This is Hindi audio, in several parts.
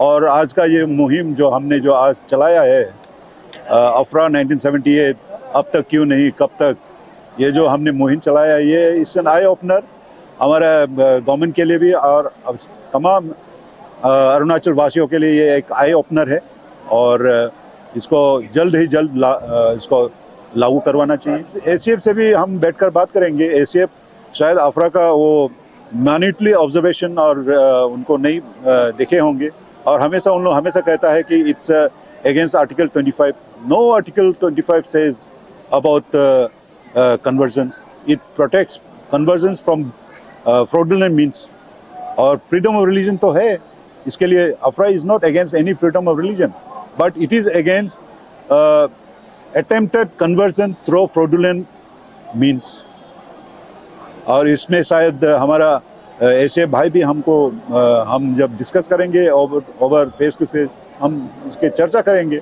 और आज का ये मुहिम जो हमने जो आज चलाया है अफरा 1978 अब तक क्यों नहीं कब तक, ये जो हमने मुहिम चलाया ये इट्स एन आई ओपनर हमारा गवर्नमेंट के लिए भी और तमाम अरुणाचल वासियों के लिए ये एक आई ओपनर है और इसको जल्द ही जल्द इसको लागू करवाना चाहिए। एसीएफ से भी हम बैठकर बात करेंगे। एसीएफ शायद अफरा का वो मैन्युटली ऑब्जर्वेशन और उनको नहीं देखे होंगे और हमेशा उन लोग हमेशा कहता है कि it's against article 25। No article 25 says about conversions. It protects conversions from fraudulent means. और freedom of religion तो है, इसके लिए अफरा is not against any freedom of religion, but it is against attempted conversion through fraudulent means. और इसमें शायद हमारा ऐसे भाई भी हमको हम जब डिस्कस करेंगे ओवर फेस टू फेस हम इसके चर्चा करेंगे।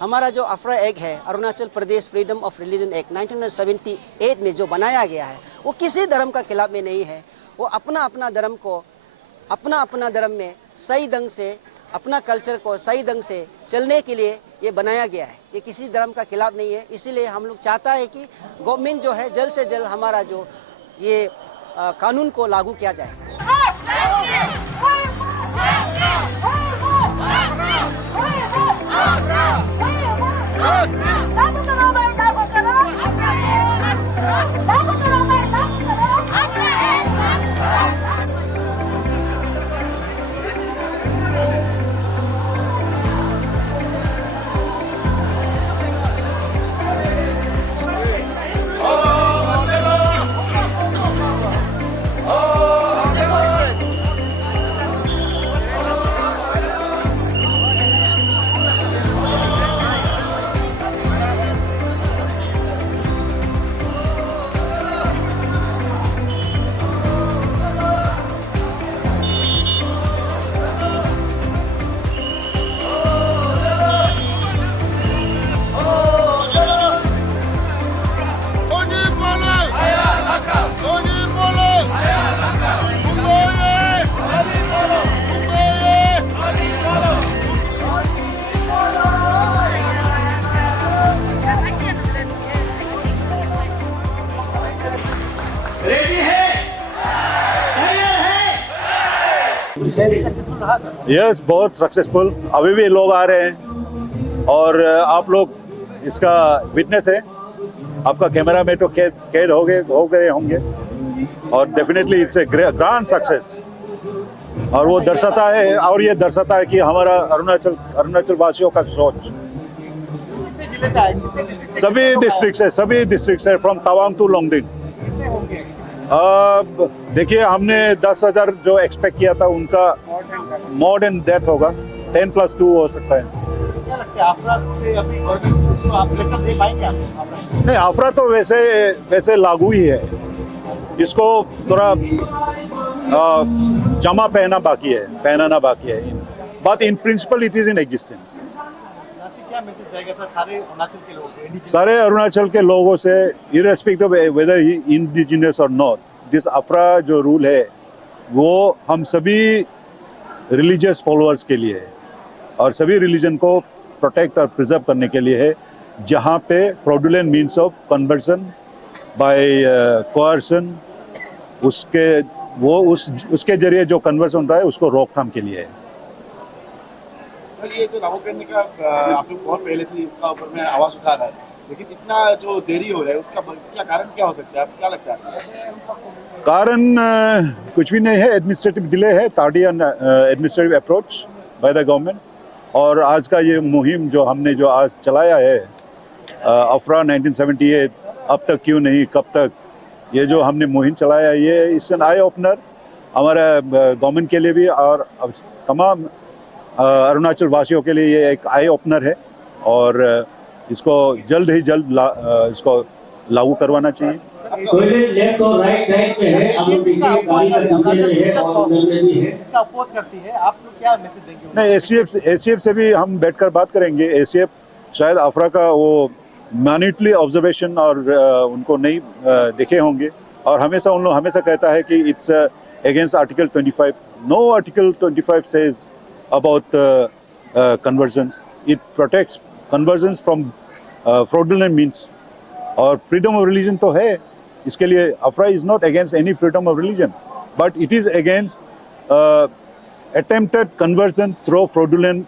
हमारा जो अफरा एक्ट है Arunachal Pradesh freedom of religion act 1978 में जो बनाया गया है वो किसी धर्म का खिलाफ में नहीं है। वो अपना अपना धर्म को अपना धर्म में सही ढंग से अपना कल्चर को सही ढंग से चलने के लिए ये बनाया गया है। ये किसी धर्म का खिलाफ नहीं है। इसीलिए हम लोग चाहता है कि गवर्नमेंट जो है जल्द से जल्द हमारा जो ये कानून को लागू किया जाए। यस बहुत सक्सेसफुल। अभी भी लोग आ रहे हैं और आप लोग इसका विटनेस है। आपका कैमरा में तो कैद हो गए होंगे और definitely it's a grand success और वो दर्शाता है और ये दर्शाता है कि हमारा अरुणाचल वासियों का सोच। कितने जिले से आए, कितने डिस्ट्रिक्ट से? सभी डिस्ट्रिक्ट से फ्रॉम तवांग टू लोंगडिंग। कितने होंगे? देखिए हमने 10,000 जो एक्सपेक्ट किया था उनका मोर देन दैट होगा। 10+2 हो सकता है। क्या लगता है अफरा पे अभी गवर्नमेंट उसको आप प्रेशर दे पाएंगे आप? नहीं अफरा तो वैसे लागू ही है। इसको थोड़ा जमा पहनाना बाकी है but in principle it is in existence. क्या मैसेज जाएगा सर सारे अरुणाचल के लोगों को? सारे अरुणाचल के लोगों से इररेस्पेक्टिव वेदर इंडिजिनस और नॉट, दिस अफरा जो रूल है वो हम सभी रिलीजियस फॉलोअर्स के लिए है और सभी रिलीजन को प्रोटेक्ट और प्रिजर्व करने के लिए है। जहाँ पे fraudulent means of conversion by coercion उसके जरिए जो कन्वर्सन होता है उसको रोकथाम के लिए है। सर ये जो लागू करने का आप लोग बहुत पहले से इसका ऊपर में आवाज उठा रहा है, लेकिन इतना जो देरी हो रहा है उसका क्या कारण क्या हो सकता है? आपको क्या लगता है? कारण कुछ भी नहीं है, एडमिनिस्ट्रेटिव डिले है, tardy administrative approach by the government. और आज का ये मुहिम जो हमने जो आज चलाया है अफरा 1978 अब तक क्यों नहीं कब तक, ये जो हमने मुहिम चलाया ये इट्स एन आई ओपनर हमारा गवर्नमेंट के लिए भी और तमाम अरुणाचल वासियों के लिए ये एक आई ओपनर है और इसको जल्द ही जल्द इसको लागू करवाना चाहिए। लेफ्ट और राइट साइड पे है, आप लोग देखिए गाड़ी का पीछे में है और उधर में भी है। इसका अपोज करती है, आप लोग क्या मैसेज देंगे? नहीं एसीएफ से भी हम बैठकर बात करेंगे। एसीएफ शायद अफरा का वो मैन्युटली ऑब्जर्वेशन और उनको नहीं देखे होंगे और हमेशा उन लोग हमेशा कहता है कि it's against article 25। No article 25 says about conversions. It protects conversions from fraudulent means. और freedom of religion तो है, इसके लिए अफरा is not against any freedom of religion, but it is against attempted conversion through fraudulent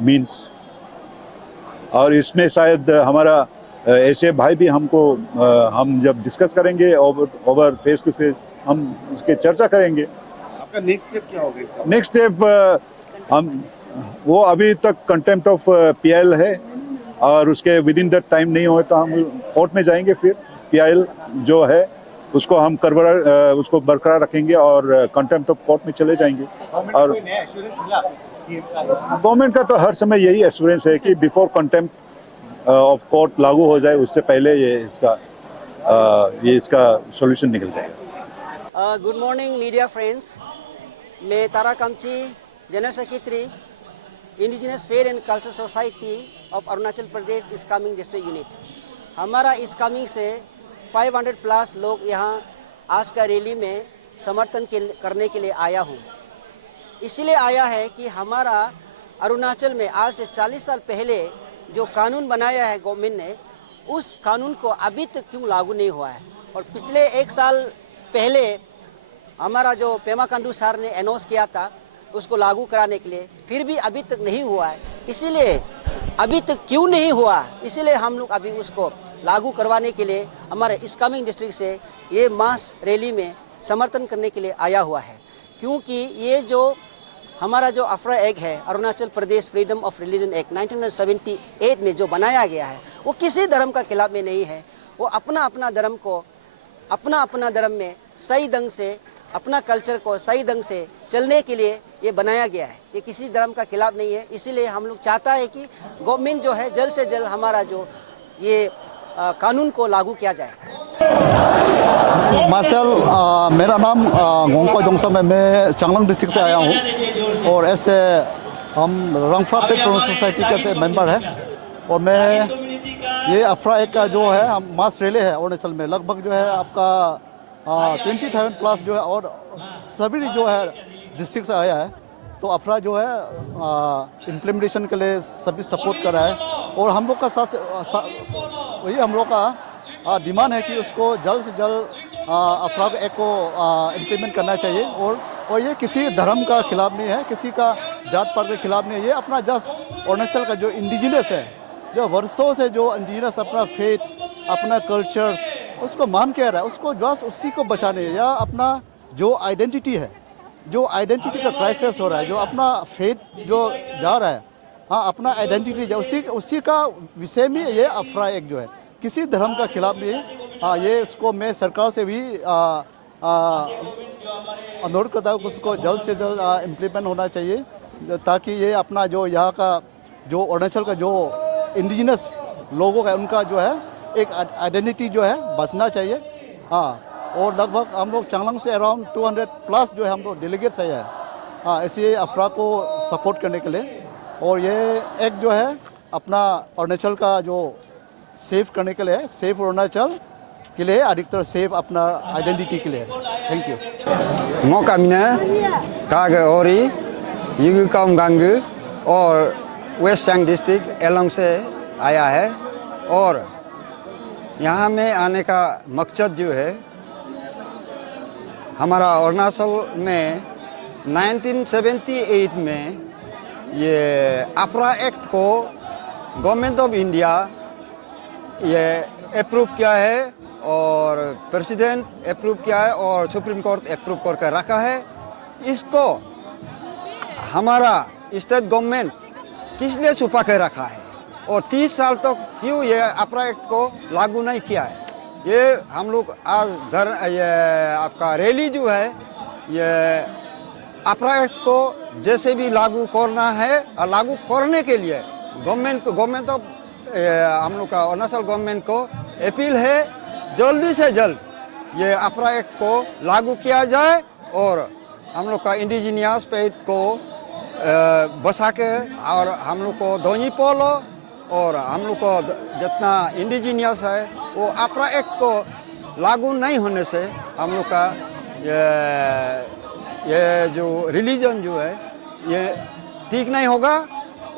means. और इसमें शायद हमारा ऐसे भाई भी हमको हम जब डिस्कस करेंगे ओवर फेस टू फेस हम इसके चर्चा करेंगे। आपका नेक्स्ट स्टेप क्या होगा इसका? नेक्स्ट स्टेप हम वो अभी तक कंटेम्प्ट ऑफ पीआईएल है और उसके विद इन दैट टाइम नहीं हुए तो हम कोर्ट में जाएंगे। फिर पीआईएल जो है उसको हम उसको बरकरार रखेंगे और कंटेम्प्ट ऑफ कोर्ट में चले जाएंगे। और गवर्नमेंट का तो हर समय यही एश्योरेंस है कि बिफोर कंटेम्प्ट ऑफ कोर्ट लागू हो जाए उससे पहले ये इसका सॉल्यूशन निकल जाएगा। गुड मॉर्निंग मीडिया फ्रेंड्स, मैं Tara Kamchi, general secretary indigenous faith and culture society of Arunachal Pradesh East Kameng district unit. हमारा इस्कामिंग से 500 प्लस लोग यहाँ आज का रैली में समर्थन करने के लिए आया हूँ। इसलिए आया है कि हमारा अरुणाचल में आज से 40 साल पहले जो कानून बनाया है गवर्नमेंट ने, उस कानून को अभी तक क्यों लागू नहीं हुआ है। और पिछले 1 साल पहले हमारा जो पेमा खांडू सर ने अनाउंस किया था उसको लागू कराने के लिए, फिर भी अभी तक नहीं हुआ है। इसीलिए अभी तक क्यों नहीं हुआ, इसीलिए हम लोग अभी उसको लागू करवाने के लिए हमारे इस्कामिंग डिस्ट्रिक्ट से ये मास रैली में समर्थन करने के लिए आया हुआ है। क्योंकि ये जो हमारा जो अफरा एक्ट है, Arunachal Pradesh freedom of religion act 1978 में जो बनाया गया है, वो किसी धर्म का खिलाफ में नहीं है। वो अपना अपना धर्म को अपना धर्म में सही ढंग से, अपना कल्चर को सही ढंग से चलने के लिए ये बनाया गया है। ये किसी धर्म का खिलाफ नहीं है। इसीलिए हम लोग चाहता है कि गवर्नमेंट जो है जल्द से जल्द हमारा जो ये कानून को लागू किया जाए। मार्शल, मेरा नाम गोंगपा जोंगसम है। मैं चांगलांग डिस्ट्रिक्ट से आया हूँ और ऐसे हम रंगफ्रा फेड प्रोविंस सोसाइटी का से मेंबर है। और मैं ये अफरा एक का जो है मास रैली है अरुणाचल में, लगभग जो है आपका 20,000 प्लस जो है और सभी जो है डिस्ट्रिक्ट से आया है। तो अफरा जो है इम्प्लीमेंटेशन के लिए सभी सपोर्ट कर रहा है। और हम लोग का वही हम लोग का डिमांड है कि उसको जल्द से जल्द अफरा एक्ट को इम्प्लीमेंट करना चाहिए। और ये किसी धर्म का खिलाफ नहीं है, किसी का जात पात के खिलाफ नहीं है। ये अपना जस्ट अरुणाचल का जो इंडिजिनस है, जो वर्षों से जो इंडिजिनस अपना फेथ, अपना कल्चर्स उसको मान के आ रहा है, उसको बस उसी को बचाने, या अपना जो आइडेंटिटी है, जो आइडेंटिटी का क्राइसिस हो रहा है, जो अपना फेथ जो जा रहा है, हाँ अपना आइडेंटिटी जो उसी का विषय में ये अफरा एक्ट जो है किसी धर्म का खिलाफ नहीं है। हाँ, ये उसको मैं सरकार से भी अनुरोध करता हूँ कि उसको जल्द से जल्द इम्प्लीमेंट होना चाहिए, ताकि ये अपना जो यहाँ का जो अरुणाचल का जो इंडिजिनस लोगों का उनका जो है एक आइडेंटिटी जो है बचना चाहिए। हाँ, और लगभग हम लोग चांगलांग से अराउंड 200 प्लस जो है हम लोग डेलीगेट्स आए हैं, हाँ, इसी अफरा को सपोर्ट करने के लिए। और ये एक जो है अपना अरुणाचल का जो सेफ करने के लिए, सेफ अरुणाचल के लिए, अधिकतर सेफ अपना आइडेंटिटी के लिए। Thank you. मोकामिना काग ओरी युगुकाम गांगू और वेस्ट सियांग डिस्ट्रिक्ट एलोंग से आया है। और यहाँ में आने का मकसद जो है, हमारा अरुणाचल में 1978 में ये अफरा एक्ट को गवर्नमेंट ऑफ इंडिया ये अप्रूव किया है और प्रेसिडेंट अप्रूव किया है और सुप्रीम कोर्ट अप्रूव करके रखा है। इसको हमारा स्टेट गवर्नमेंट किस लिए छुपा के रखा है और 30 साल तक क्यों ये अफरा एक्ट को लागू नहीं किया है। ये हम लोग आज ये आपका रैली जो है, ये अफरा एक्ट को जैसे भी लागू करना है और लागू करने के लिए गवर्नमेंट ऑफ हम लोग का अरुणाचल गवर्नमेंट को अपील है, जल्दी से जल्द ये अफरा एक्ट को लागू किया जाए और हम लोग का इंडिजिनियस पेट को बसा के, और हम लोग को धोनी पोलो और हम लोग को जितना इंडिजिनियस है वो अफरा एक्ट को लागू नहीं होने से हम लोग का ये जो रिलीजन जो है ये ठीक नहीं होगा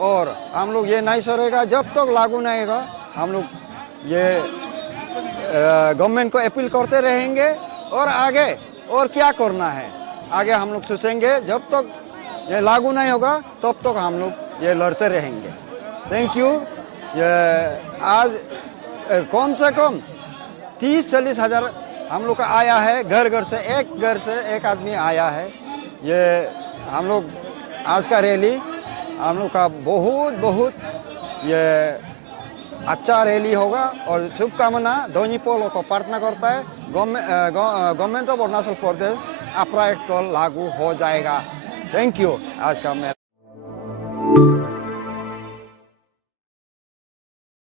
और हम लोग ये नहीं सरेगा जब तक लागू नहीं होगा। हम लोग ये गवर्नमेंट को अपील करते रहेंगे और आगे और क्या करना है आगे हम लोग सोचेंगे। जब तक ये लागू नहीं होगा तब तक हम लोग ये लड़ते रहेंगे। Thank you. ये आज कम से कम 30-40 हज़ार हम लोग का आया है, घर से एक आदमी आया है। ये हम लोग आज का रैली हम लोग का बहुत ये अच्छा रैली होगा और शुभकामना दोनों पोलों को प्रार्थना करता है। Government of Arunachal Pradesh APFRA act लागू हो जाएगा। Thank you. आज का मेरा